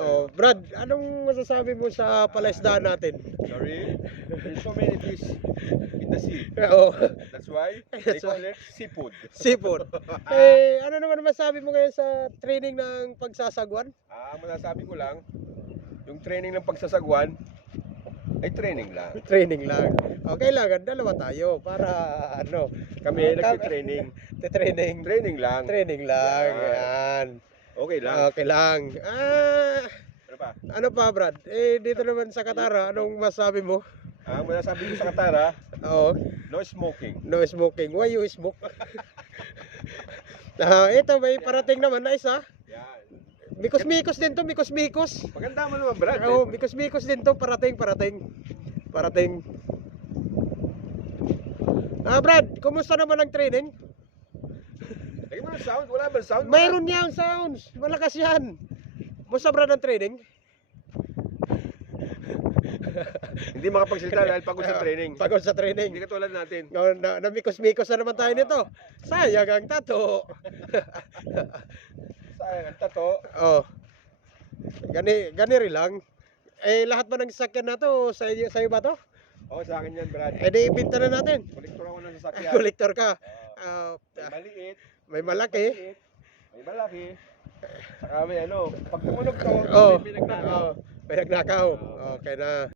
Oh, Brad, anong masasabi mo sa palaisdaan natin? Sorry? There's so many fish in the sea. Oo, That's why they That's call why. it seafood. seafood. Eh, ano naman masasabi mo ngayon sa training ng pagsasagwan? Masasabi ko lang, yung training ng pagsasagwan ay training lang. Training lang. O, kailangan dalawa tayo para ano, Kami nagtitraining. training. Training lang. Training lang. Yan. Yan. Okay lang. Okay lang. Ano pa? Ano pa, Brad? Eh, dito naman sa Katara, anong masabi mo? Masasabi ko sa Katara, Oo, no smoking. no smoking. Why you smoke? Ito, may parating naman na isa. Yan. Mikos-mikos din to, mikos-mikos. Maganda mo naman, Brad. Oo, mikos-mikos din to, parating. Brad, kumusta naman ang training? Lagyan mo ng sound. Wala ba sound? Mayroon yan sounds. Malakas yan. Kumusta, Brad, ang training? Hindi makapagsalita dahil pagod sa training. Pagod sa Hindi training. katulad natin. Namikos-mikos na naman tayo nito. Sayang ang tato. Sayang ang tato. Oh. Gani rin lang. Eh, lahat ba ng sasakyan na to, sa'yo ba to? Sa akin yan, Brad. Eh, di ibinta na natin. Kolektor ako ng sasakyan. Kolektor ka. May maliit. May malaki. May malaki. Saka may pag tumunog to, Oh, may pinagnakaw. may nagnakaw. Okay na.